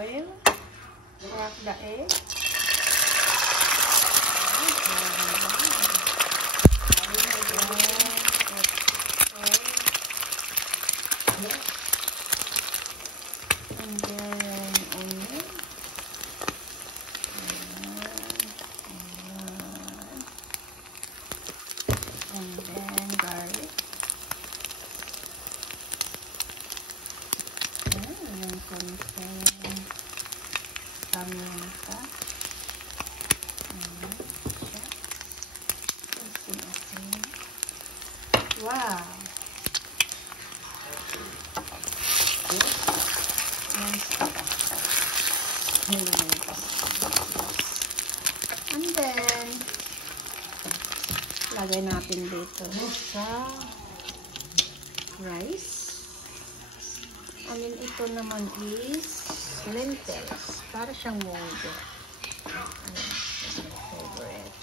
oil. Crack the egg. And then onion. And then garlic. And then something paminta. Wow! And then, lagay natin dito sa rice. And then, ito naman is lentils. Para siyang munggo. Ayan, this is my favorite.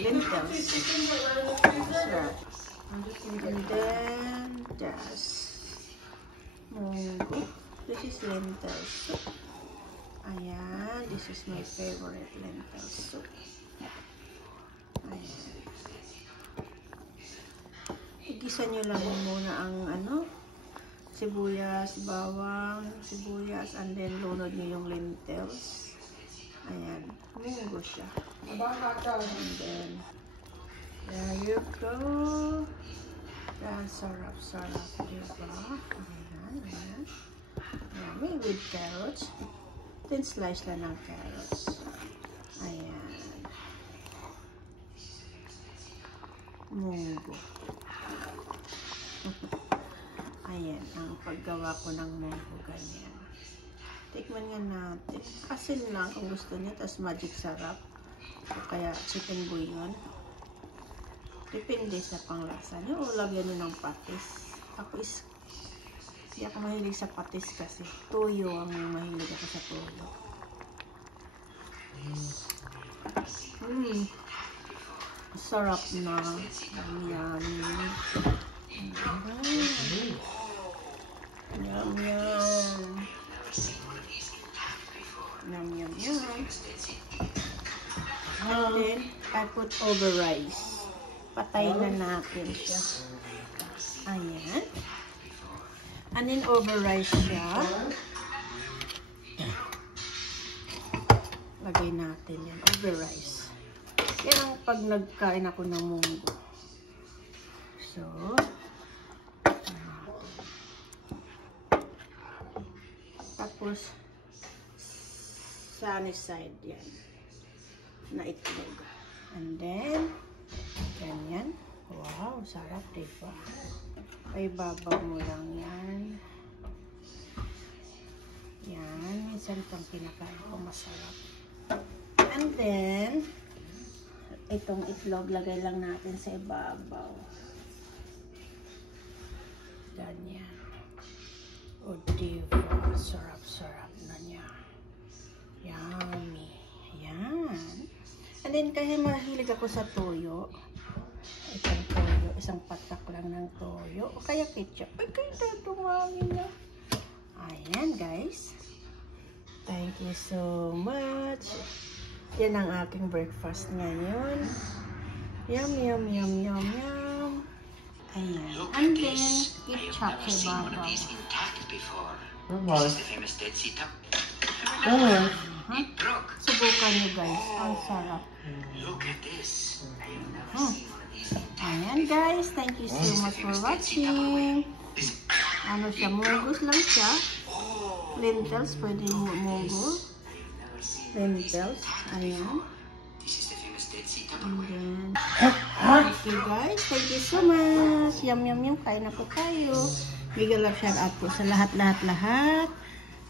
Lentils. Sarap. And then das. Munggo. This is lentil soup. Ayan. This is my favorite lentil soup. Ayan. Igisa nyo lang muna ang sibuyas, bawang, sibuyas, and then lunod nyo yung lentils. Ayan. Munggo siya. And then, there you go. Yan, sarap-sarap, diba? Ayan, ayan. Yummy with carrots. Then, slice lang ng carrots. Ayan. Munggo. Ayan, ang paggawa ko ng munggo, ganyan. Tikman nga natin. Asin lang kung gusto niya, tas magic sarap. O kaya chicken bouillon. Depende sa panglasa niyo. O lagyan niyo ng patis. Ako is, hindi ako mahilig sa patis kasi. Toyo ang mahilig ako sa toyo. Sarap na. Yan. Yum, yum. Yum, yum, yum. And then, I put over rice. Patay na natin siya. Ayan. And then, over rice siya. Lagay natin yan. Over rice. Yan ang pag nagkain ako ng munggo. So, tapos, sunny side yan. Na itlog. And then, ganyan. Wow, sarap, diba? Ay, babaw mo lang yan. Yan. Minsan itong kinakain ko masarap. And then, itong itlog, lagay lang natin sa ibabaw. Ganyan. O, diba? Sarap-sarap na niya. Yummy. Yan. And then, kasi mahilig ako sa toyo. Itong toyo. Isang patak lang ng toyo. O kaya ketchup. Ay, kaya tumangin na. Ayan, guys. Thank you so much. Yan ang aking breakfast ngayon. Yum, yum, yum, yum, yum. Ayan. And then, ketchup sa babaw. This is the famous Dead Sea Duck. Subukan nyo, guys. Ang sarap. Look at this. Ayan, guys. Thank you so much for watching. Ano siya? Mungos lang siya. Lentils. Pwede munggo. Lentils. Ayan. And then, okay, guys. Thank you so much. Yum, yum, yum. Kain na po tayo. Big love shout out po sa lahat.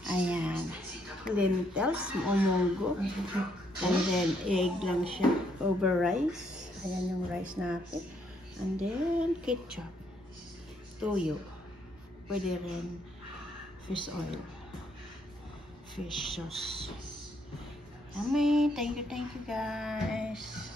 Ayan. Lentils o munggo. And then, egg lang siya. Over rice. Ayan yung rice natin. And then, ketchup. Toyo. Pwede rin Fish oil. Fish sauce. Yummy. Thank you guys.